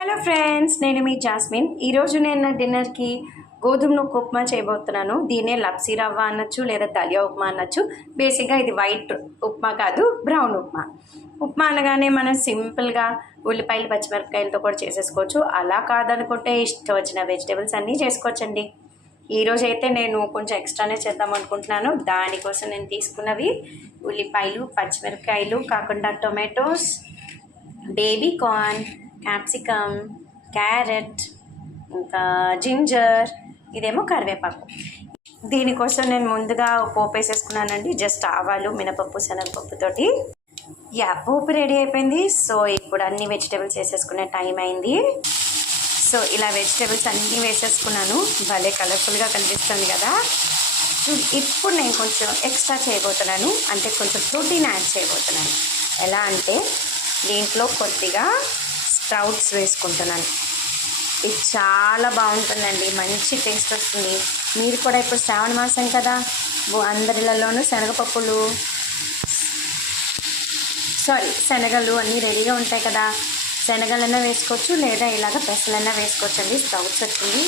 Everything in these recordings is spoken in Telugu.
హలో ఫ్రెండ్స్, నేను మీ జాస్మిన్. ఈరోజు నేను డిన్నర్కి గోధుమ నూక ఉప్మా చేయబోతున్నాను. దీన్నే లప్సీ రవ్వ అనొచ్చు, లేదా దలియా ఉప్మా అనొచ్చు. బేసిక్గా ఇది వైట్ ఉప్మా కాదు, బ్రౌన్ ఉప్మా. ఉప్మా అనగానే మనం సింపుల్గా ఉల్లిపాయలు పచ్చిమిరపకాయలతో కూడా చేసేసుకోవచ్చు. అలా కాదనుకుంటే ఇష్టం వచ్చిన వెజిటేబుల్స్ అన్నీ చేసుకోవచ్చండి. ఈరోజు అయితే నేను కొంచెం ఎక్స్ట్రానే చేద్దాం అనుకుంటున్నాను. దానికోసం నేను తీసుకున్నవి ఉల్లిపాయలు, పచ్చిమిరపకాయలు, కాకుండా tomatoes, baby corn, capsicum, carrot, ఇంకా జింజర్, ఇదేమో కరివేపాకు. దీనికోసం నేను ముందుగా పోపు వేసేసుకున్నానండి. జస్ట్ ఆవాలు, మినపప్పు, శనగపప్పుతోటి. పోపు రెడీ అయిపోయింది. సో ఇప్పుడు అన్ని వెజిటేబుల్స్ వేసేసుకునే టైం అయింది. సో ఇలా వెజిటేబుల్స్ అన్నీ వేసేసుకున్నాను. భలే కలర్ఫుల్గా కనిపిస్తుంది కదా. ఇప్పుడు నేను కొంచెం ఎక్స్ట్రా చేయబోతున్నాను, అంటే కొంచెం ప్రోటీన్ యాడ్ చేయబోతున్నాను. ఎలా అంటే దీంట్లో కొద్దిగా స్ప్రౌట్స్ వేసుకుంటున్నాను. ఇది చాలా బాగుంటుందండి, మంచి టేస్ట్ వస్తుంది. మీరు కూడా ఇప్పుడు శ్రావణ మాసం కదా, అందరిలోనూ శనగలు అన్నీ రెడీగా ఉంటాయి కదా. శనగలన్నా వేసుకోవచ్చు, లేదా ఇలాగ పెసలన్నా వేసుకోవచ్చు అండి. స్ప్రౌట్స్ వచ్చింది.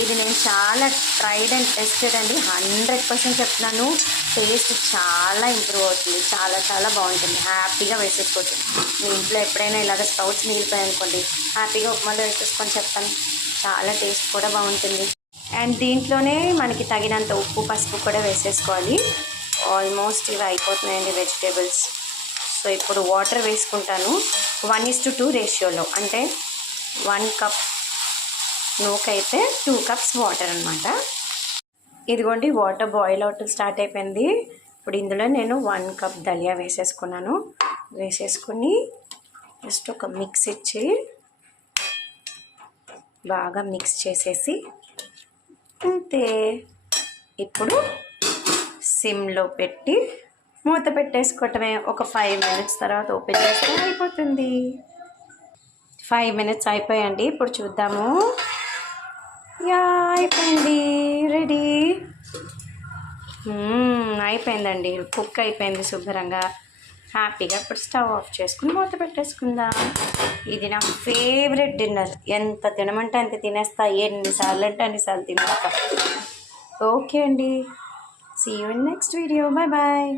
ఇది నేను చాలా ట్రైడ్ అండ్ టెస్టెడ్ అండి. 100% చెప్తున్నాను. టేస్ట్ చాలా ఇంప్రూవ్ అవుతుంది. చాలా చాలా బాగుంటుంది. హ్యాపీగా వేసేసుకోవచ్చు. మీ ఇంట్లో ఎప్పుడైనా ఇలాగ స్ప్రౌట్స్ మిగిలిపోయాయి అనుకోండి, హ్యాపీగా ఉప్మాలో వేసేసుకొని చెప్తాను. చాలా టేస్ట్ కూడా బాగుంటుంది. అండ్ దీంట్లోనే మనకి తగినంత ఉప్పు, పసుపు కూడా వేసేసుకోవాలి. ఆల్మోస్ట్ ఇవి అయిపోతున్నాయండి వెజిటేబుల్స్. సో ఇప్పుడు వాటర్ వేసుకుంటాను. 1:2 రేషియోలో, అంటే 1 కప్ నూకైతే 2 కప్స్ వాటర్ అనమాట. ఇదిగోండి, వాటర్ బాయిల్ అవుట్ స్టార్ట్ అయిపోయింది. ఇప్పుడు ఇందులో నేను 1 కప్ దలియా వేసేసుకున్నాను. వేసేసుకుని జస్ట్ ఒక మిక్స్ ఇచ్చి బాగా మిక్స్ చేసేసి అంతే. ఇప్పుడు సిమ్లో పెట్టి మూత పెట్టేసుకోవటమే. ఒక 5 మినిట్స్ తర్వాత ఓపెన్ చేస్తే అయిపోతుంది. 5 మినిట్స్ అయిపోయాయండి. ఇప్పుడు చూద్దాము. అయిపోయింది, రెడీ. అయిపోయిందండి, కుక్ అయిపోయింది శుభ్రంగా. హ్యాపీగా ఇప్పుడు స్టవ్ ఆఫ్ చేసుకుని మూత పెట్టేసుకుందాం. ఇది నా ఫేవరెట్ డిన్నర్. ఎంత తినమంటే అంత తినేస్తా. ఎన్నిసార్లు అంటే అన్నిసార్లు తినేస్తా. ఓకే అండి, see you in next video. Bye bye.